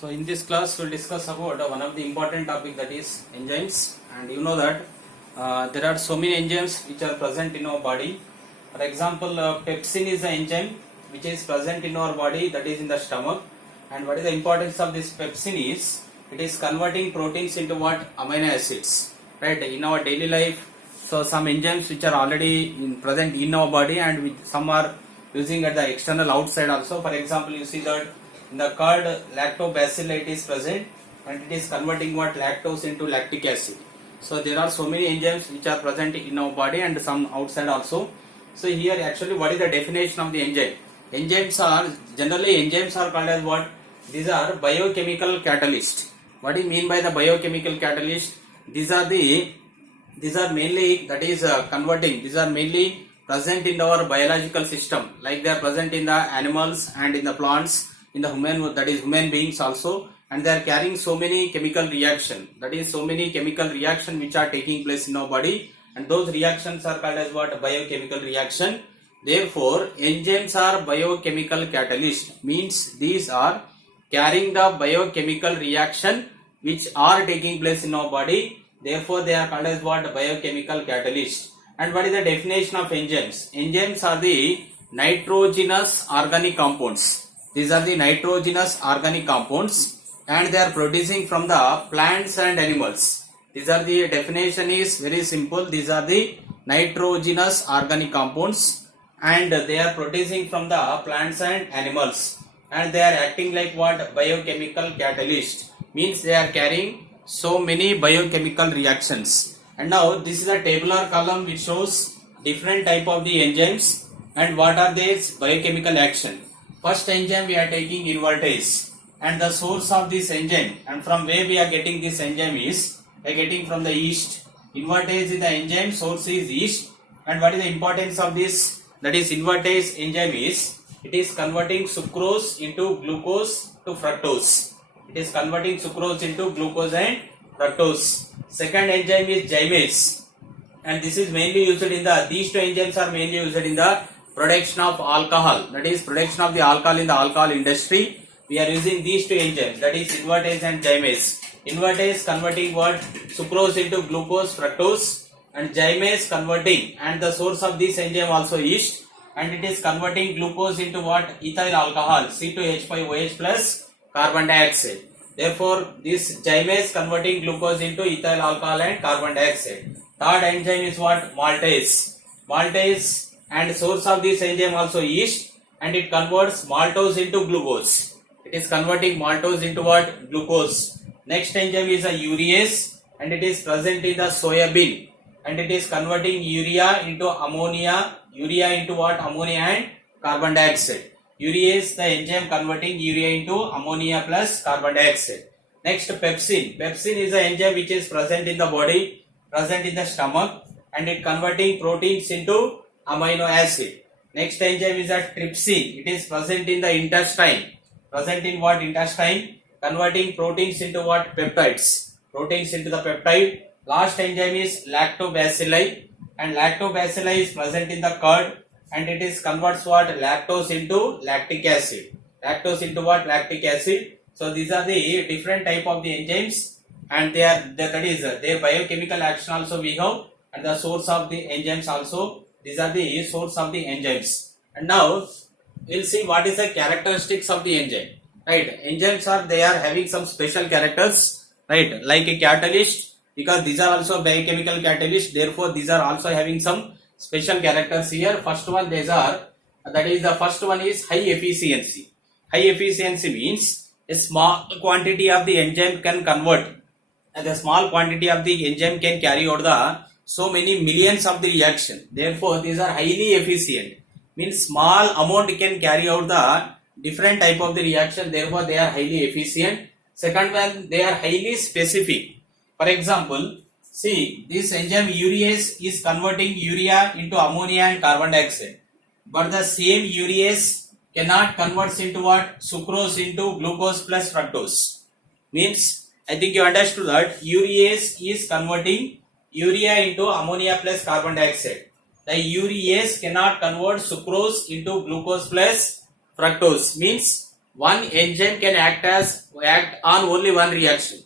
So in this class we'll discuss about one of the important topic, that is enzymes. And you know that there are so many enzymes which are present in our body. For example, pepsin is the enzyme which is present in our body, that is in the stomach. And what is the importance of this pepsin is, it is converting proteins into what? Amino acids, right? In our daily life, so some enzymes which are already present in our body, and some are using at the external outside also. For example, you see that in the curd, lactobacilli is present, and it is converting what? Lactose into lactic acid. So there are so many enzymes which are present in our body and some outside also. So here actually what is the definition of the enzyme? Enzymes are called as what? These are biochemical catalysts. What do you mean by the biochemical catalyst? These are mainly, that is converting. These are mainly present in our biological system, like they are present in the animals and in the plants, in the human, that is human beings also, and they are carrying so many chemical reaction, that is so many chemical reaction which are taking place in our body, and those reactions are called as what? Biochemical reaction. Therefore enzymes are biochemical catalyst, means these are carrying the biochemical reaction which are taking place in our body. Therefore they are called as what? Biochemical catalyst. And what is the definition of enzymes? Enzymes are the nitrogenous organic compounds. These are the nitrogenous organic compounds, and they are producing from the plants and animals. These are the definition is very simple. These are the nitrogenous organic compounds, and they are producing from the plants and animals, and they are acting like what? Biochemical catalyst, means they are carrying so many biochemical reactions. And now this is a tabular column which shows different type of the enzymes and what are these biochemical action. First enzyme we are taking invertase, and the source of this enzyme, and from where we are getting this enzyme is, we are getting from the yeast. Invertase is the enzyme, source is yeast. And what is the importance of this? That is invertase enzyme is, it is converting sucrose into glucose to fructose. It is converting sucrose into glucose and fructose. Second enzyme is gymase, and this is mainly used in the, these two enzymes are mainly used in the production of alcohol, that is production of the alcohol in the alcohol industry. We are using these two enzymes, that is invertase and gymase. Invertase converting what? Sucrose into glucose, fructose, and gymase converting, and the source of this enzyme also yeast, and it is converting glucose into what? Ethyl alcohol, C2H5OH plus carbon dioxide. Therefore this gymase converting glucose into ethyl alcohol and carbon dioxide. Third enzyme is what? Maltase. Maltase, and source of this enzyme also yeast, and it converts maltose into glucose. It is converting maltose into what? Glucose. Next enzyme is a urease, and it is present in the soybean, and it is converting urea into ammonia. Urea into what? Ammonia and carbon dioxide. Urease, the enzyme converting urea into ammonia plus carbon dioxide. Next pepsin. Pepsin is the enzyme which is present in the body, present in the stomach, and it converting proteins into amino acid. Next enzyme is a trypsin. It is present in the intestine. Present in what? Intestine. Converting proteins into what? Peptides. Proteins into the peptide. Last enzyme is lactobacilli, and lactobacilli is present in the curd, and it is converts what? Lactose into lactic acid. Lactose into what? Lactic acid. So these are the different type of the enzymes, and they are, that is their biochemical action also we have, and the source of the enzymes also. These are the source of the enzymes. And now we'll see what is the characteristics of the enzyme. Right, enzymes are, they are having some special characters, right, like a catalyst, because these are also biochemical catalysts. Therefore these are also having some special characters here. First one, these are, that is the first one is high efficiency. High efficiency means a small quantity of the enzyme can convert, and the small quantity of the enzyme can carry out the so many millions of the reaction. Therefore these are highly efficient, means small amount can carry out the different type of the reaction. Therefore they are highly efficient. Second one, they are highly specific. For example, see, this enzyme urease is converting urea into ammonia and carbon dioxide, but the same urease cannot convert into what? Sucrose into glucose plus fructose. Means I think you understood that urease is converting urea into ammonia plus carbon dioxide. The urease cannot convert sucrose into glucose plus fructose, means one enzyme can act on only one reaction,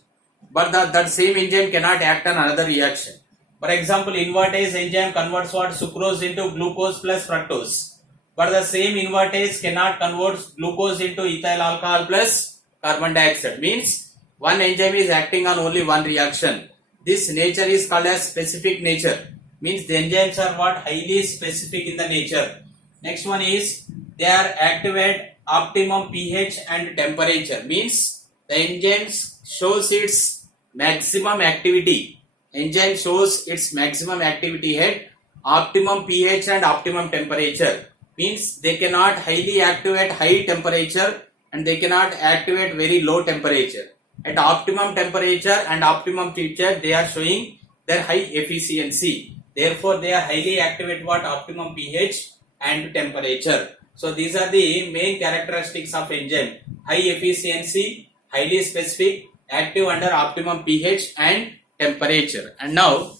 but that same enzyme cannot act on another reaction. For example, invertase enzyme converts what? Sucrose into glucose plus fructose, but the same invertase cannot convert glucose into ethyl alcohol plus carbon dioxide. Means one enzyme is acting on only one reaction. This nature is called as specific nature. Means the enzymes are what? Highly specific in the nature. Next one is they are active at optimum pH and temperature. Means the enzymes shows its maximum activity. Enzyme shows its maximum activity at optimum pH and optimum temperature. Means they cannot highly active at high temperature and they cannot activate very low temperature. At optimum temperature and optimum temperature, they are showing their high efficiency. Therefore, they are highly active at what? Optimum pH and temperature. So these are the main characteristics of enzyme: high efficiency, highly specific, active under optimum pH and temperature. And now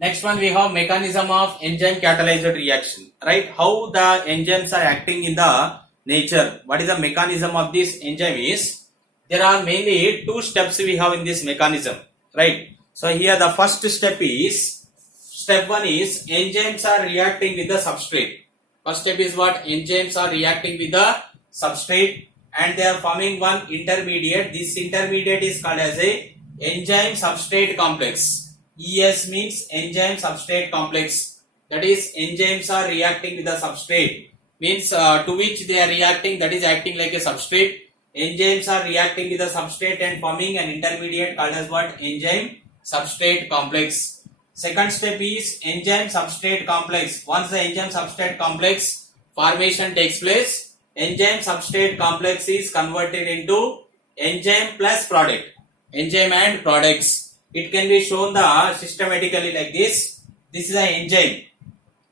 next one we have mechanism of enzyme catalyzed reaction. Right? How the enzymes are acting in the nature. What is the mechanism of this enzyme is? There are mainly two steps we have in this mechanism. Right? So here the first step is, step 1 is enzymes are reacting with the substrate. First step is what? Enzymes are reacting with the substrate and they are forming one intermediate. This intermediate is called as a enzyme substrate complex. ES means enzyme substrate complex. That is, enzymes are reacting with the substrate. Means to which they are reacting, that is acting like a substrate. Enzymes are reacting with the substrate and forming an intermediate called as what? Enzyme substrate complex. Second step is enzyme substrate complex. Once the enzyme substrate complex formation takes place, enzyme substrate complex is converted into enzyme plus product. Enzyme and products. It can be shown systematically like this. This is an enzyme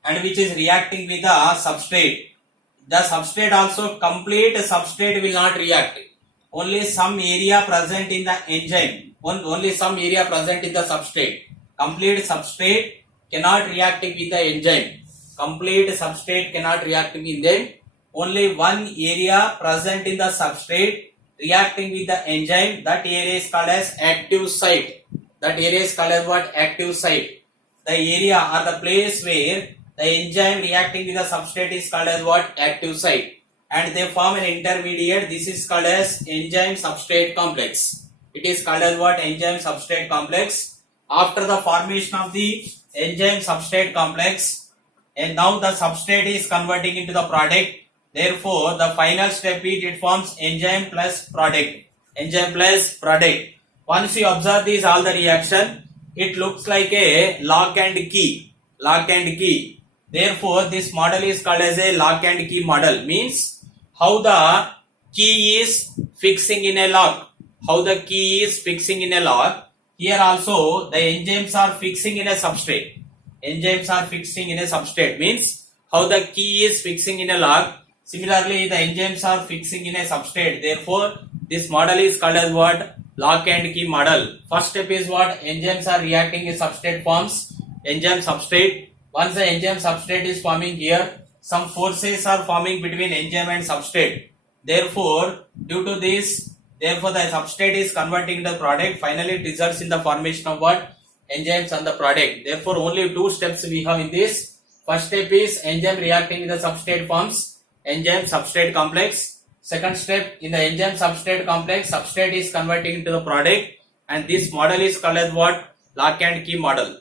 and which is reacting with the substrate. The substrate also, complete substrate will not react. Only some area present in the enzyme. Only some area present in the substrate. Complete substrate cannot react with the enzyme. Complete substrate cannot react with them. Only one area present in the substrate reacting with the enzyme. That area is called as active site. That area is called as what? Active site. The area or the place where the enzyme reacting with the substrate is called as what? Active site. And they form an intermediate. This is called as enzyme substrate complex. It is called as what? Enzyme substrate complex. After the formation of the enzyme substrate complex, and now the substrate is converting into the product. Therefore, the final step is it forms enzyme plus product. Enzyme plus product. Once you observe these all the reaction, it looks like a lock and key. Lock and key. Therefore, this model is called as a lock and key model. Means how the key is fixing in a lock. How the key is fixing in a lock. Here also the enzymes are fixing in a substrate. Enzymes are fixing in a substrate. Means how the key is fixing in a lock. Similarly, the enzymes are fixing in a substrate. Therefore, this model is called as what? Lock and key model. First step is what? Enzymes are reacting in substrate forms. Enzyme substrate. Once the enzyme substrate is forming here, some forces are forming between enzyme and substrate. Therefore, due to this, the substrate is converting the product. Finally, it results in the formation of what? Enzymes and the product. Therefore, only two steps we have in this. First step is enzyme reacting with the substrate forms enzyme substrate complex. Second step, in the enzyme substrate complex, substrate is converting into the product, and this model is called as what? Lock and key model.